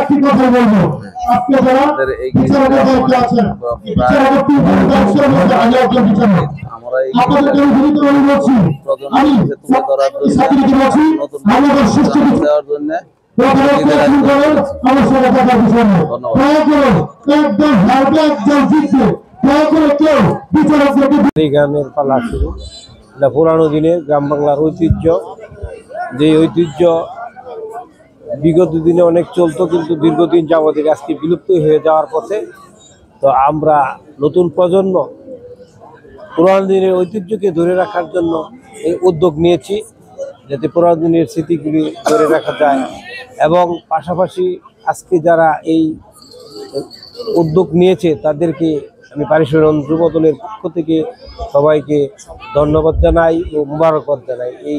একটি কথা বলবো, আজকে যারা বিচারকের দায়িত্বে আছেন, বিচারকের আগে একজন বিচারক, আপনাদের কেউ জীবিত বলে বলছি, আমি সাথীকে বলছি, আমাদের সুষ্ঠু দেওয়ার জন্য গানের পালা শুরু। এটা পুরানো দিনের গ্রাম বাংলার ঐতিহ্য, যে ঐতিহ্য বিগত দিনে অনেক চলতো, কিন্তু দীর্ঘদিন যাবতীয় আজকে বিলুপ্ত হয়ে যাওয়ার পথে। তো আমরা নতুন প্রজন্ম পুরানো দিনের ঐতিহ্যকে ধরে রাখার জন্য এই উদ্যোগ নিয়েছি, যাতে পুরানো দিনের স্মৃতিগুলি ধরে রাখা যায়। এবং পাশাপাশি আজকে যারা এই উদ্যোগ নিয়েছে তাদেরকে আমি পারিশ্রমিক যুব দলের পক্ষ থেকে সবাইকে ধন্যবাদ জানাই ও মুবারকবাদ জানাই। এই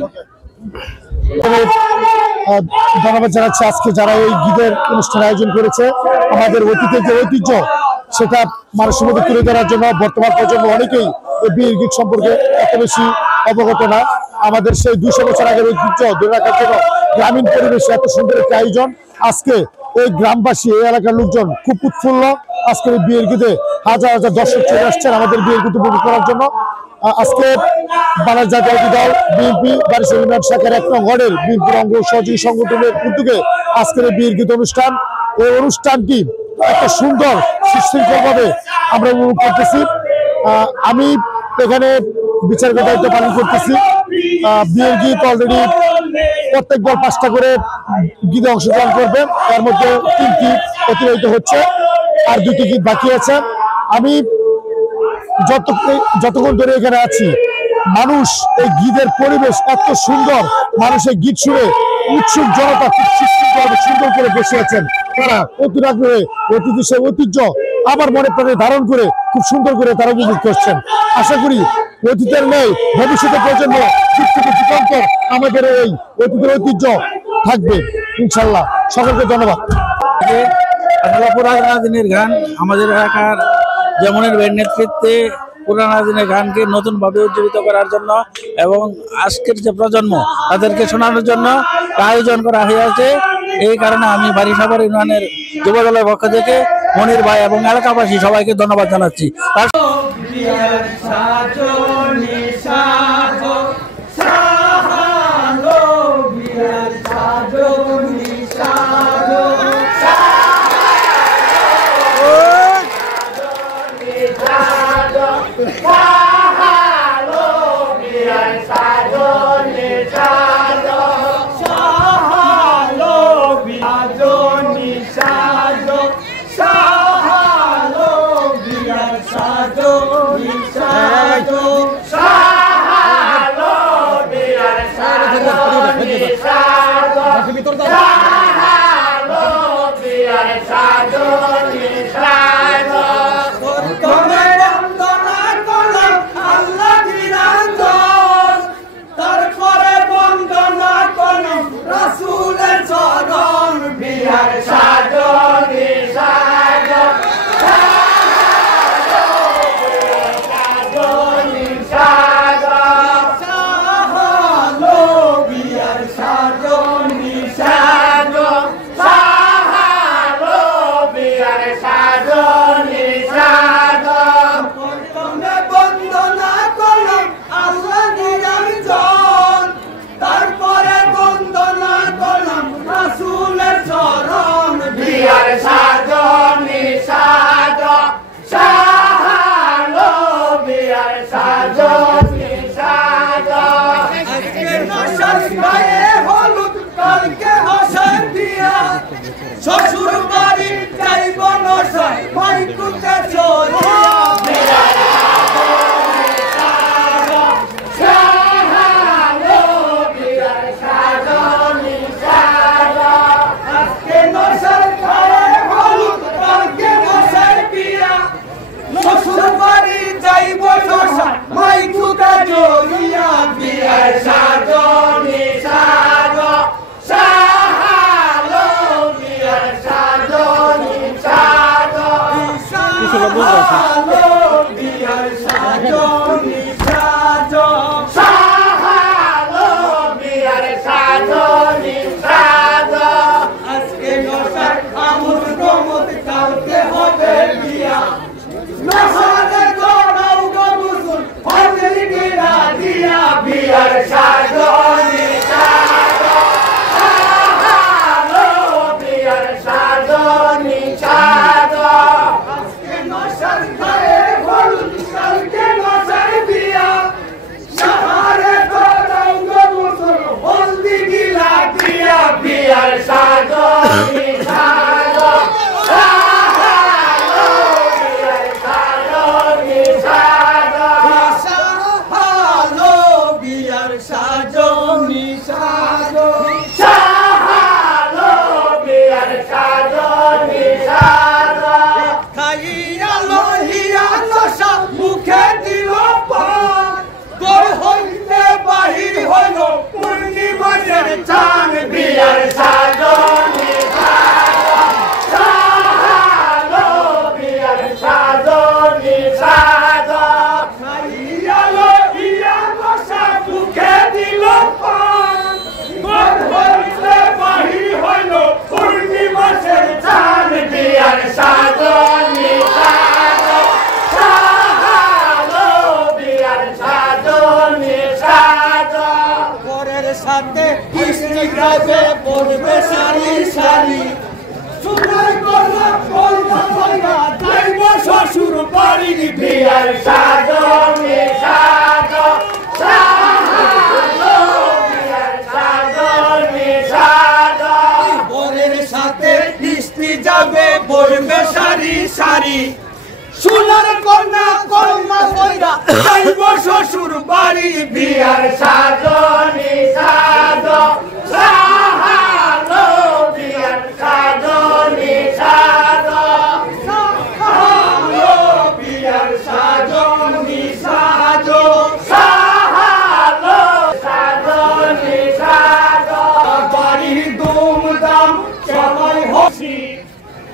ধন্যবাদ জানাচ্ছি আজকে যারা এই গীতের অনুষ্ঠান আয়োজন করেছে। আমাদের অতীতের যে ঐতিহ্য সেটা মানুষের মধ্যে তুলে ধরার জন্য বর্তমান প্রজন্ম অনেকেই এই বিয়ের গীত সম্পর্কে এত বেশি অবগত না। আমাদের সেই 200 বছর আগের ঐতিহ্য ধরে রাখার জন্য গ্রামীণ পরিবেশে এত সুন্দর একটি আয়োজন। আজকে এই গ্রামবাসী, এই এলাকার লোকজন খুব উৎফুল্ল। আজকের এই বিয়ের গীতে হাজার হাজার দর্শক চলে আসছেন আমাদের বিয়ের গীত উপভোগ করার জন্য। আজকে বাংলাদেশ জাতীয়তাবাদী দল বিএনপি বারিশাল ইউনিয়ন শাখার 1 নং ওয়ার্ডের বিএনপির অঙ্গ সহযোগী সংগঠনের উদ্যোগে আজকের এই বিয়ের গীত অনুষ্ঠান, এই অনুষ্ঠানটি একটা সুন্দর সুশৃঙ্খলভাবে আমরা উপভোগ করতেছি। আমি এখানে বিচারকের দায়িত্ব পালন করতেছি। বিয়ের গীত অলরেডি প্রত্যেক দল 5টা করে গীতে অংশগ্রহণ করবে, তার মধ্যে 3টি অতিবাহিত হচ্ছে, আর 2টি গীত বাকি আছে। আমি যতক্ষণ ধরে এখানে আছি, মানুষ এই গীতের পরিবেশ এত সুন্দর, মানুষ এই গীত শুনে উৎসুক জনতা খুব সুন্দর করে বসে আছেন। তারা অতি আগ্রহে অতীতের সেই ঐতিহ্য আবার মনে প্রাণে ধারণ করে খুব সুন্দর করে তারা উপভোগ করছেন। আশা করি অতীতের নেই ভবিষ্যতের প্রজন্ম যুগান্তর আমাদের এই অতীতের ঐতিহ্য থাকবে ইনশাল্লাহ। সকলকে ধন্যবাদ। পুরানা দিনের গান আমাদের এলাকার যেমনের ভাইয়ের নেতৃত্বে পুরানা দিনের গানকে নতুনভাবে উজ্জীবিত করার জন্য এবং আজকের যে প্রজন্ম তাদেরকে শোনানোর জন্য আয়োজন করা হয়েছে। এই কারণে আমি বারিশাল ইউনিয়নের যুব দলের পক্ষ থেকে মনির ভাই এবং এলাকাবাসী সবাইকে ধন্যবাদ জানাচ্ছি। শ্বশুর বাড়ি যাইব নশায় মাইকুতে চলিয়া আজকে নশার খায় হলুদ কালকে মশাই পিয়া শ্বশুর বাড়ি যাইব নশায় মাইকুতে চলিয়া বিয়ার সাজনি সাজ আজকে শাড়ি সোনার কন্যা কন্যা কন্যা যাইব শ্বশুর বাড়ি বিয়ার সাজনে সাজো সাজো বিয়ার সাজনে সাজো বরের সাথে কিস্তি যাবে পরবে সারি সারি সোনার কন্যা কন্যা কইরা যাইব শ্বশুর বাড়ি বিয়ার সাজনে সাজো সাজো বিয়ার সাজনে সাজো সাজো বিয়ার সাজনে সাজো সাজো সাজনে সাজো বাড়ির ধুমধাম সবাই হাসি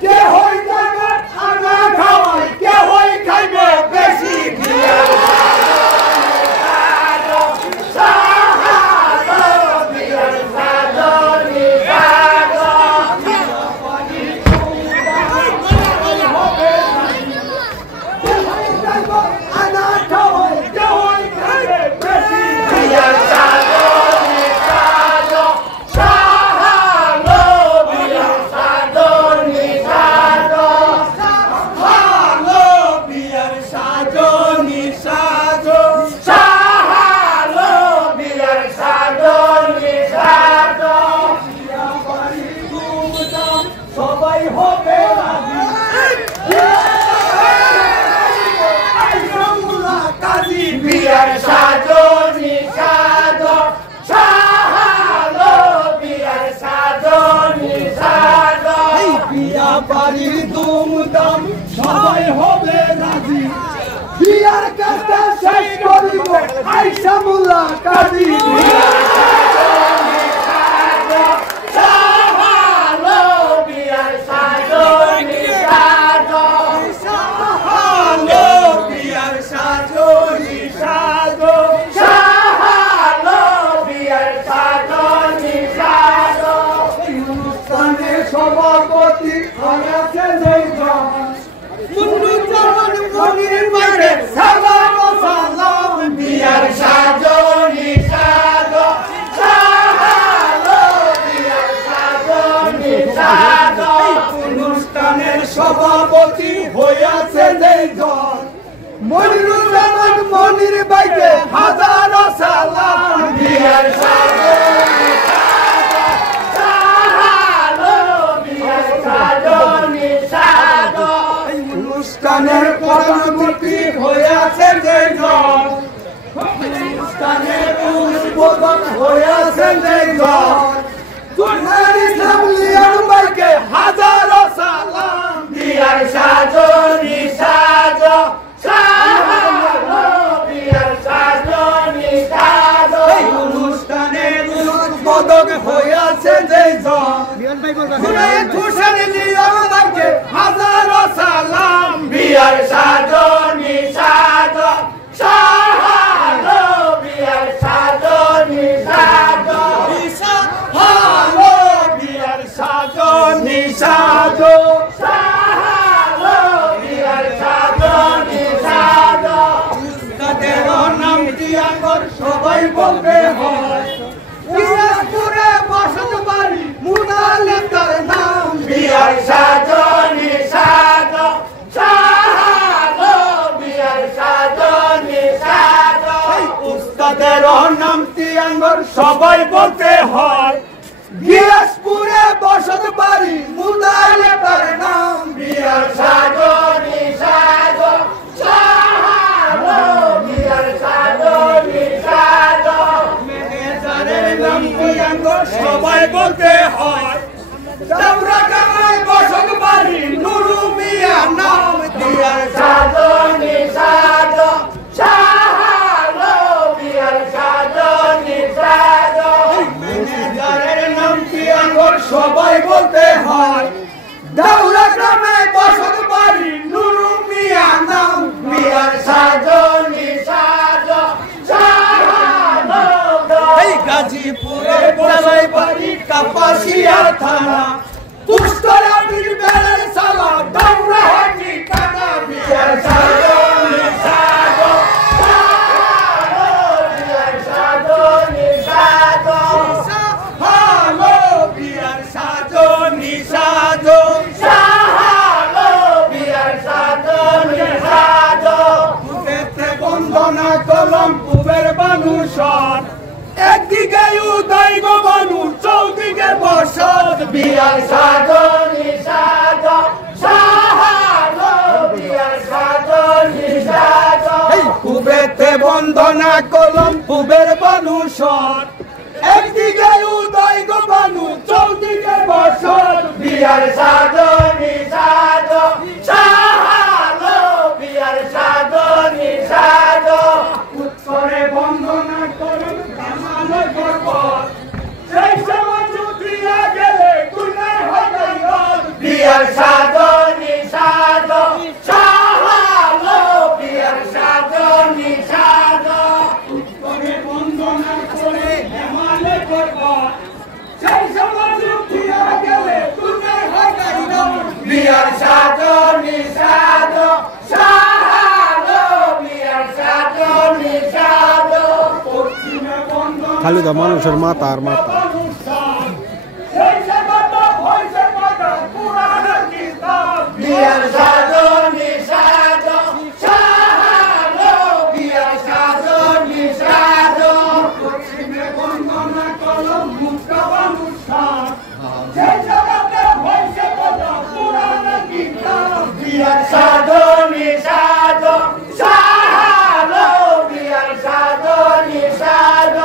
কে হই যাবে আনা খাওয়াই কে হই খাইবে বেশি বিয়ার সাজো সাজো বিয়ার সাজনে সাজো আনা খাওয়াই কে হই খাইবে বেশি বিয়ার সাজনে সাজো সাজো বিয়ার সাজনে সাজো সাজো বিয়ার সাজনে সাজো সাজো বিয়ার সাজনে সাজো বাড়ির ধুমধাম সবাই হবে রাজি কাজী বিয়ার সাজনে সাজো সাজো বিয়ার সাজনে সাজো বিয়া বাড়ির ধুমধাম সবাই হবে রাজি বিয়ার কাজটা শেষ করিব আইসা মুল্লা কাজী বিয়ার সাজনে সাজো সাজো বিয়ার সাজনে সাজো সাজো বিয়ার সাজনে সাজো সাজো বিয়ার সাজনে সাজো অনুষ্ঠানের সভাপতি আছে মুন্নুজ্জামান মনির বাইরে সালাম সালাম বিয়ার সাজনে সাজো সাজো বিয়ার সাজনে সাজো অনুষ্ঠানের সভাপতি হইয়াছে যেজন মনিরুজ্জামান মনির বাইরে হাজারো সালাম বিয়ার সাজনে সাজো বিয়ার সাজনে সাজো অনুষ্ঠানের প্রধানমন্ত্রী হইয়াছে যেজন অনুষ্ঠানের উদ্বোধন হইয়াছে যেজন তুনার ইসলাম লিয়ার বাইকে হাজারো সালাম বিয়ার সাজনে সাজো সাজো বিয়ার সাজনে সাজো অনুষ্ঠানের উদ্বোধন হইয়াছে যেজন তুষার লিয়ার বাইকে হাজারো সালাম বিয়ার সাজনে সাজো সাজো বিয়ার সাজনে সাজো সাজো বিয়ার সাজনে সাজো সাজো বিয়ার সাজনে সাজো তাদের নাম দিয়া কর সবাই বলতে হয় দিনাজপুরে বসত বাড়ি মুনালে তার নাম বিয়ার সাজনে সাজো সাজো বিয়ার সাজনে সাজো উস্তাদের নাম তিয়াঙ্গর সবাই বলতে হয় দিনাজপুরে বসত বাড়ি মুনালে তার নাম বিয়ার সাজনে সাজো সাজো বিয়ার সাজনে সাজো ম্যানেজারের নাম তিয়াঙ্গর সবাই বলতে হয় দাউরা কামাই বসত বাড়ি নুরু মিয়া নাম বিয়ার সাজনে সাজো সাজো বিয়ার সাজনে সাজো ম্যানেজারের নাম তিয়াঙ্গর সবাই বলতে হয় দাউরা কামাই বসত বাড়ি নুরু মিয়া নাম বিয়ার সাজনে সাজো সাজো গাজীপুরের বড়াই বাড়ি কাপাসিয়া থানা পুস্তরা বীর বেড়ার সালা দাউরা হাজি কানা বিয়ার সাজনে সাজো বিয়ার সাজনে সাজো বিয়ার সাজনে উদয় গো বানু চৌদিকে বসত বিয়ার সাজনি সাজ সাহালো বিয়ার সাজনি সাজ পুবেতে বন্দনা কলম পুবের বানু সত একদিকে উদয় গো বানু চৌদিকে বসত বিয়ার সাজনি সাজ সাহালো বিয়ার সাজনি সাজ উত্তরে বন্দনা কলম কামানো গর্ব সেই সময় চুটিয়া গেলে কুনাই হবে বিয়ার সাজনি সাজ সাহালো বিয়ার সাজনি সাজ উত্তরে বন্দনা করে হেমালে গর্ব সেই সময় চুটিয়া গেলে কুনাই হবে বিয়ার সাজনি সাজ সাহালো বিয়ার সাজনি সাজ পশ্চিমে বন্দনা খালিদা মানুষের মাথা আর মাথা বিয়ার সাজনি সাজ সাহালো বিয়ার সাজনি সাজ পশ্চিমে বন্দনা কলম মুক্তা অনুষ্ঠান সেই জগতে হইছে কথা পুরাণ কিতাব বিয়ার সাজনি সাজ সাহালো বিয়ার সাজনি সাজ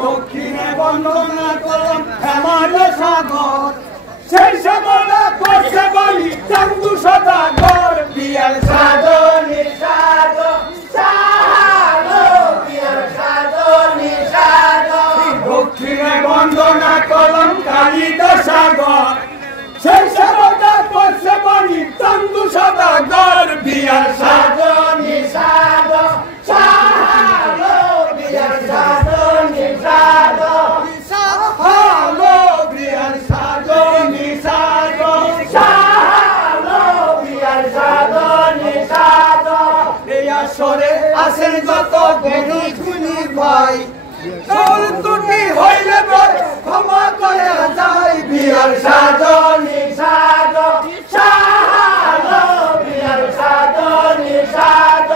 দক্ষিণে বন্দনা কলম হেমাল সাগর সেই সময় করছে বলি চান্দু সদাগর বিয়ার সাজনি সাজ সাহালো বিয়ার সাজনি সাজ দক্ষিণে বন্দনা কলম কালিদা সাগর সেই সময় করছে বলি চান্দু সদাগর বিয়ার সাজনি সাজ সাহালো বিয়ার সাজনি সাজ সাহালো বিয়ার সাজনি সাজ সাহালো বিয়ার সাজনি সাজ এই আসরে আসেন যত জ্ঞানী গুণী ভাই চল দুটি হইলে পরে ক্ষমা করে যায় বিয়ার সাজনি সাজ সাহালো বিয়ার সাজনি সাজ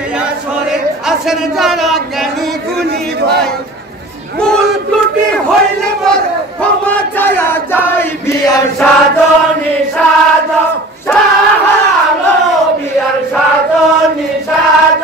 এই আসরে আসেন যারা জ্ঞানী গুণী ভাই ভুল ত্রুটি হইলে পরে ক্ষমা চায়া যায় বিয়ার সাজনি সাজ সাহালো বিয়ার সাজনি সাজ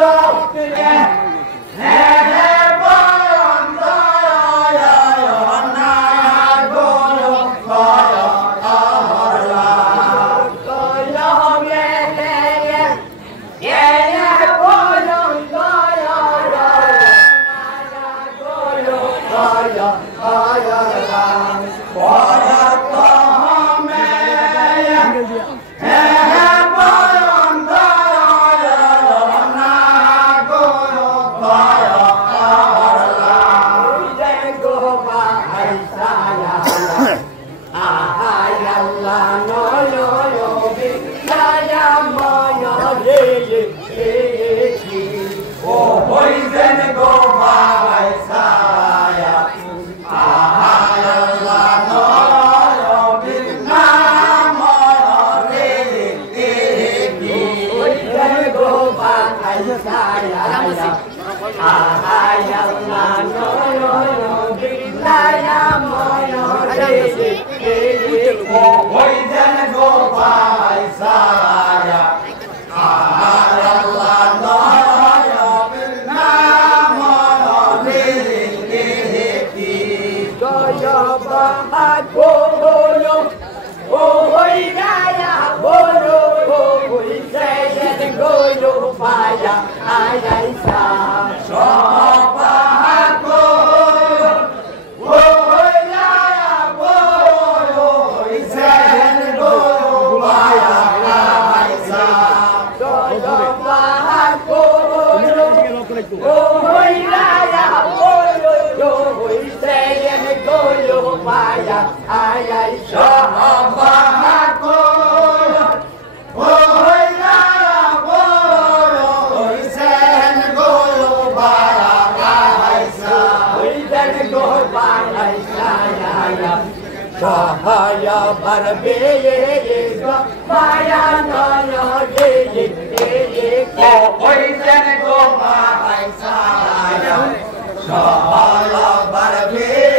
Sahaya Barbe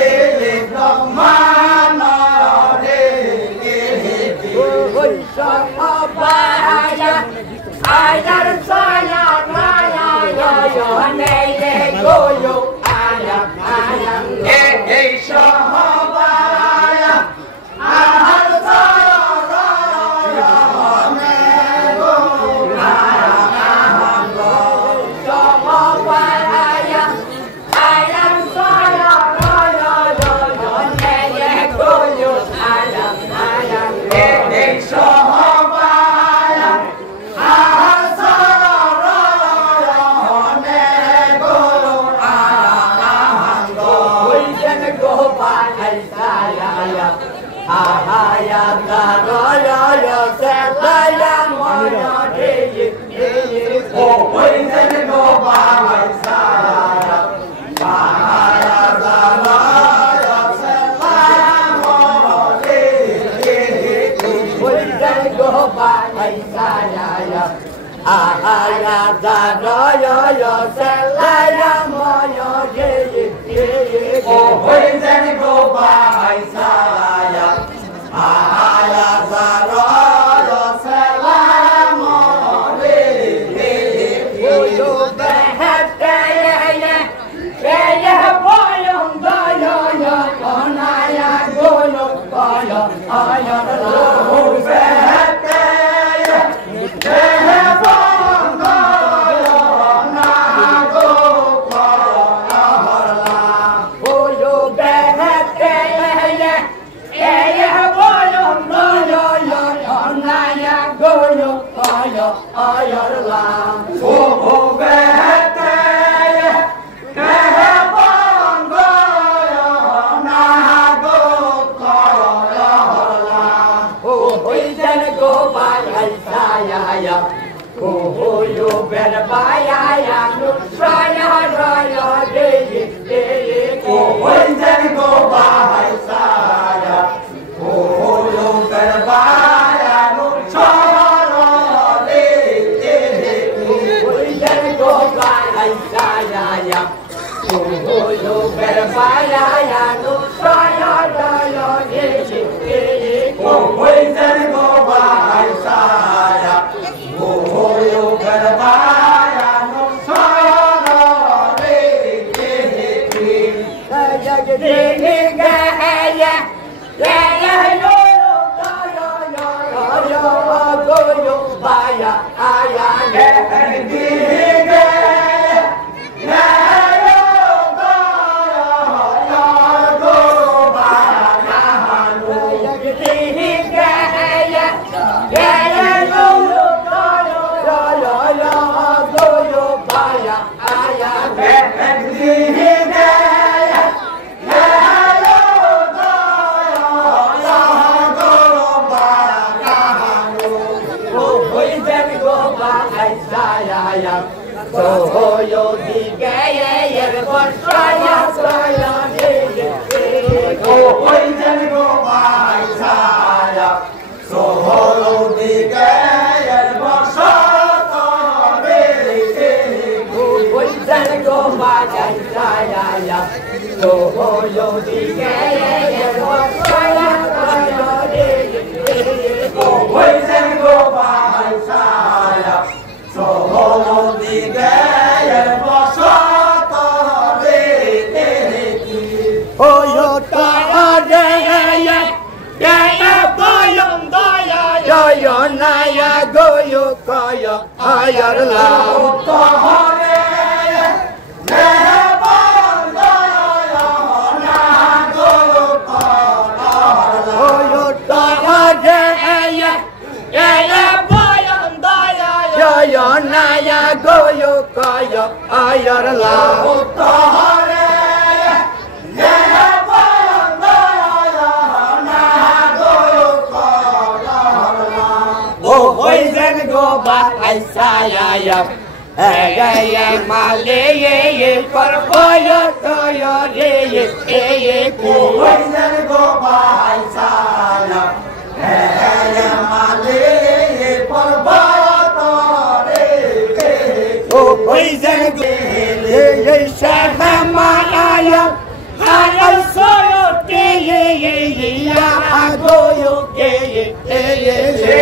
Yeah.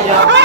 Go,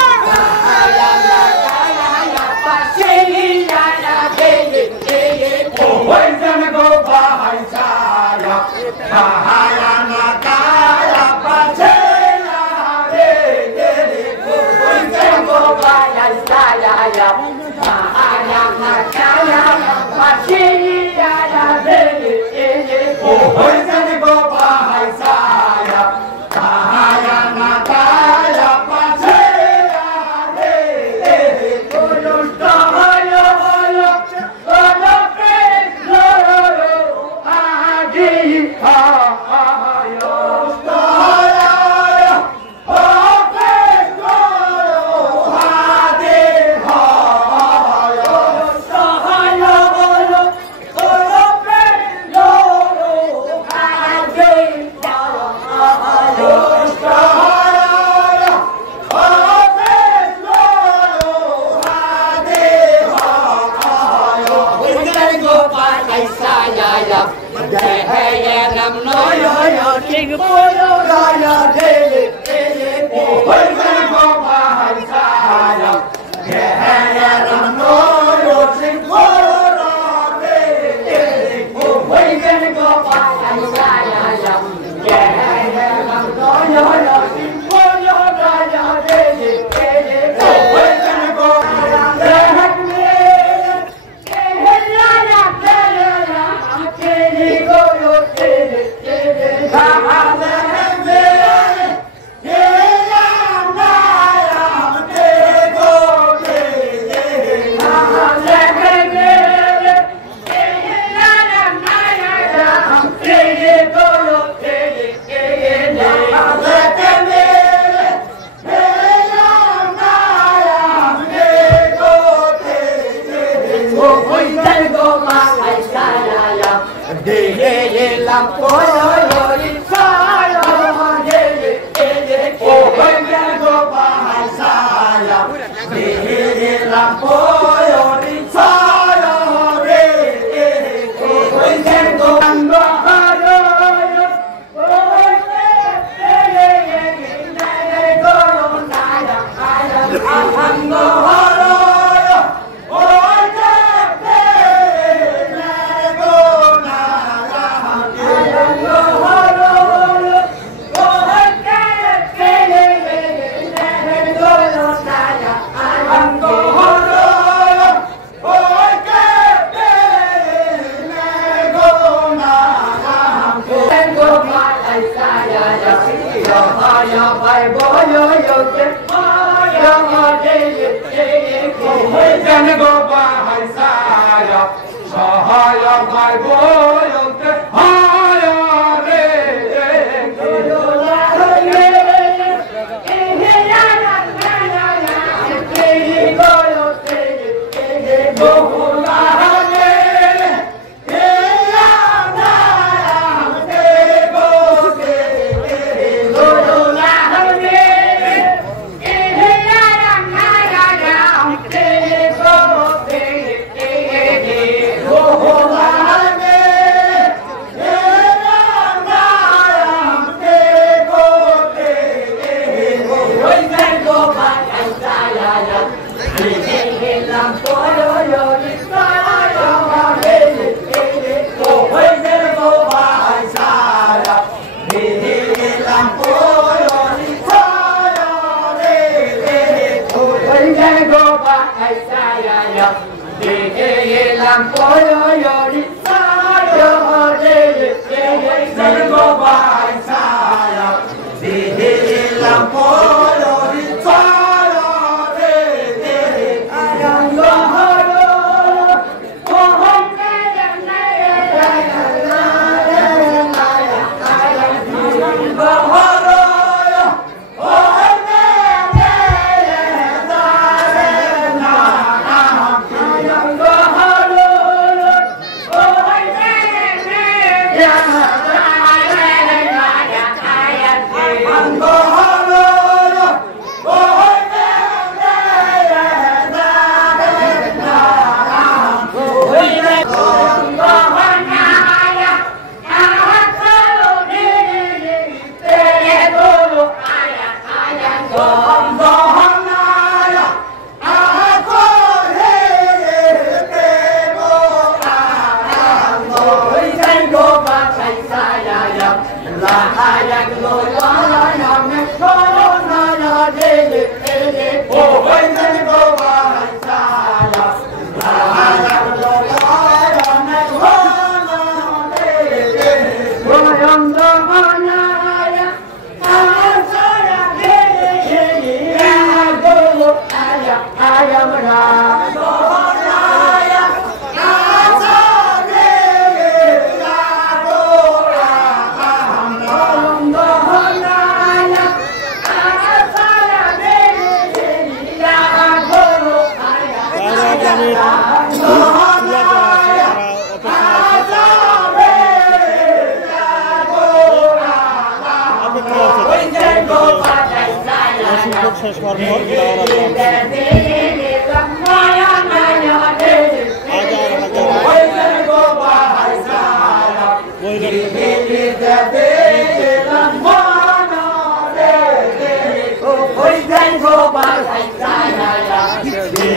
Rangpur শেষ হওয়ার পর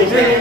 Go